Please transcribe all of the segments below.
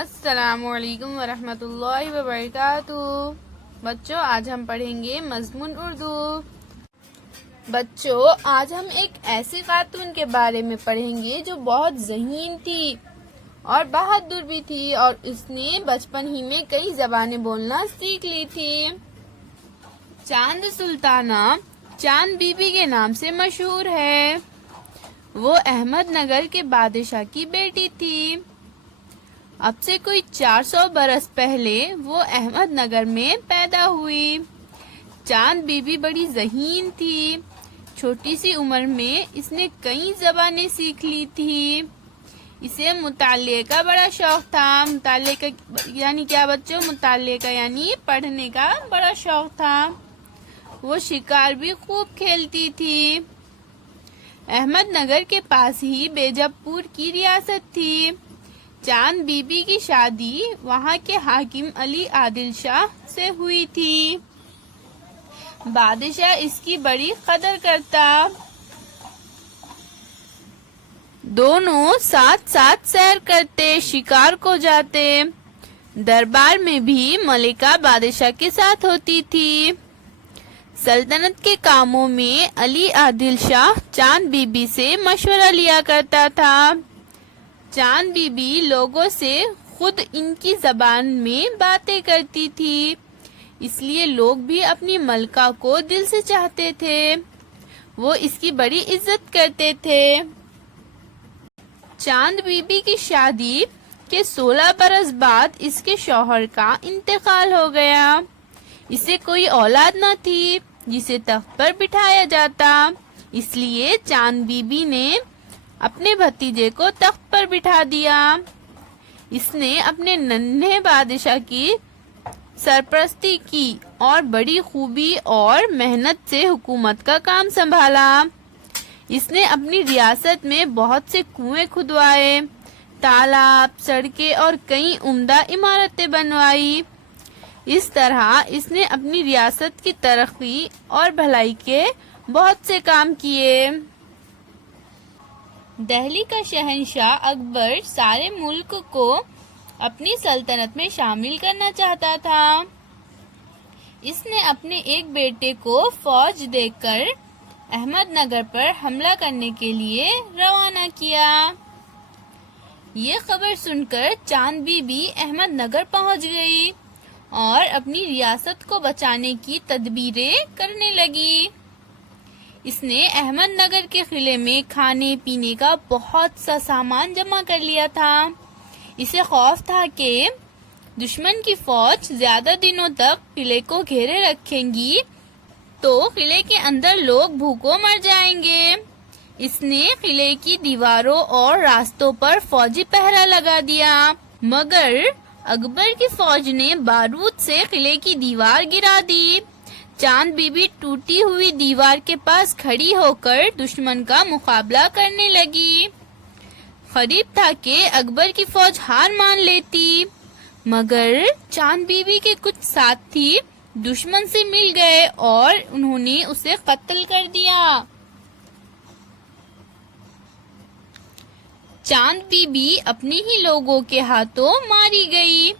السلام علیکم ورحمۃ اللہ وبرکاتہ۔ بچوں آج ہم پڑھیں گے مضمون اردو۔ بچوں آج ہم ایک ایسی خاتون کے بارے میں پڑھیں گے جو بہت ذہین تھی اور بہادر بھی تھی، اور اس نے بچپن ہی میں کئی زبانیں بولنا سیکھ لی تھی۔ چاند سلطانہ چاند بی بی کے نام سے مشہور ہے۔ وہ احمد نگر کے بادشاہ کی بیٹی تھی۔ اب سے کوئی 400 برس پہلے وہ احمد نگر میں پیدا ہوئی۔ چاند بی بی بڑی ذہین تھی۔ چھوٹی سی عمر میں اس نے کئی زبانیں سیکھ لی تھی۔ اسے مطالعے کا بڑا شوق تھا۔ مطالعے کا یعنی کیا بچوں؟ مطالعے کا یعنی پڑھنے کا بڑا شوق تھا۔ وہ شکار بھی خوب کھیلتی تھی۔ احمد نگر کے پاس ہی بیجاپور پور کی ریاست تھی۔ چاند بی بی کی شادی وہاں کے حاکم علی عادل شاہ سے ہوئی تھی۔ بادشاہ اس کی بڑی قدر کرتا۔ دونوں ساتھ ساتھ سیر کرتے، شکار کو جاتے۔ دربار میں بھی ملکہ بادشاہ کے ساتھ ہوتی تھی۔ سلطنت کے کاموں میں علی عادل شاہ چاند بی بی سے مشورہ لیا کرتا تھا۔ چاند بی بی لوگوں سے خود ان کی زبان میں باتیں کرتی تھی، اس لیے لوگ بھی اپنی ملکہ کو دل سے چاہتے تھے۔ وہ اس کی بڑی عزت کرتے تھے۔ چاند بی بی کی شادی کے 16 برس بعد اس کے شوہر کا انتقال ہو گیا۔ اسے کوئی اولاد نہ تھی جسے تخت پر بٹھایا جاتا، اس لیے چاند بی بی نے اپنے بھتیجے کو تخت پر بٹھا دیا۔ اس نے اپنے ننھے بادشاہ کی سرپرستی کی اور بڑی خوبی اور محنت سے حکومت کا کام سنبھالا۔ اس نے اپنی ریاست میں بہت سے کنویں کھدوائے، تالاب، سڑکیں اور کئی عمدہ عمارتیں بنوائی۔ اس طرح اس نے اپنی ریاست کی ترقی اور بھلائی کے بہت سے کام کیے۔ دہلی کا شہنشاہ اکبر سارے ملک کو اپنی سلطنت میں شامل کرنا چاہتا تھا۔ اس نے اپنے ایک بیٹے کو فوج دے کر احمد نگر پر حملہ کرنے کے لیے روانہ کیا۔ یہ خبر سن کر چاند بی بی احمد نگر پہنچ گئی اور اپنی ریاست کو بچانے کی تدبیریں کرنے لگی۔ اس نے احمد نگر کے قلعے میں کھانے پینے کا بہت سا سامان جمع کر لیا تھا۔ اسے خوف تھا کہ دشمن کی فوج زیادہ دنوں تک قلعے کو گھیرے رکھیں گی تو قلعے کے اندر لوگ بھوکوں مر جائیں گے۔ اس نے قلعے کی دیواروں اور راستوں پر فوجی پہرا لگا دیا، مگر اکبر کی فوج نے بارود سے قلعے کی دیوار گرا دی۔ چاند بی بی ٹوٹی ہوئی دیوار کے پاس کھڑی ہو کر دشمن کا مقابلہ کرنے لگی۔ قریب تھا کہ اکبر کی فوج ہار مان لیتی، مگر چاند بی بی کے کچھ ساتھی دشمن سے مل گئے اور انہوں نے اسے قتل کر دیا۔ چاند بی بی اپنے ہی لوگوں کے ہاتھوں ماری گئی۔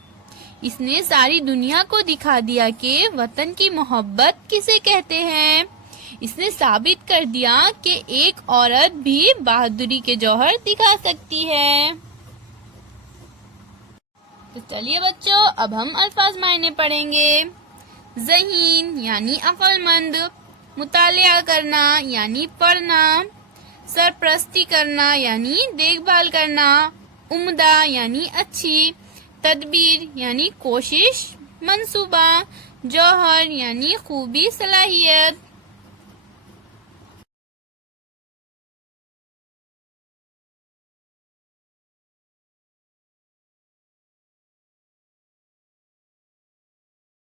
اس نے ساری دنیا کو دکھا دیا کہ وطن کی محبت کسے کہتے ہیں۔ اس نے ثابت کر دیا کہ ایک عورت بھی بہادری کے جوہر دکھا سکتی ہے۔ تو چلیے بچوں اب ہم الفاظ معنی پڑھیں گے۔ ذہین یعنی عقل مند، مطالعہ کرنا یعنی پڑھنا، سرپرستی کرنا یعنی دیکھ بھال کرنا، عمدہ یعنی اچھی، تدبیر یعنی کوشش، منصوبہ، جوہر یعنی خوبی، صلاحیت۔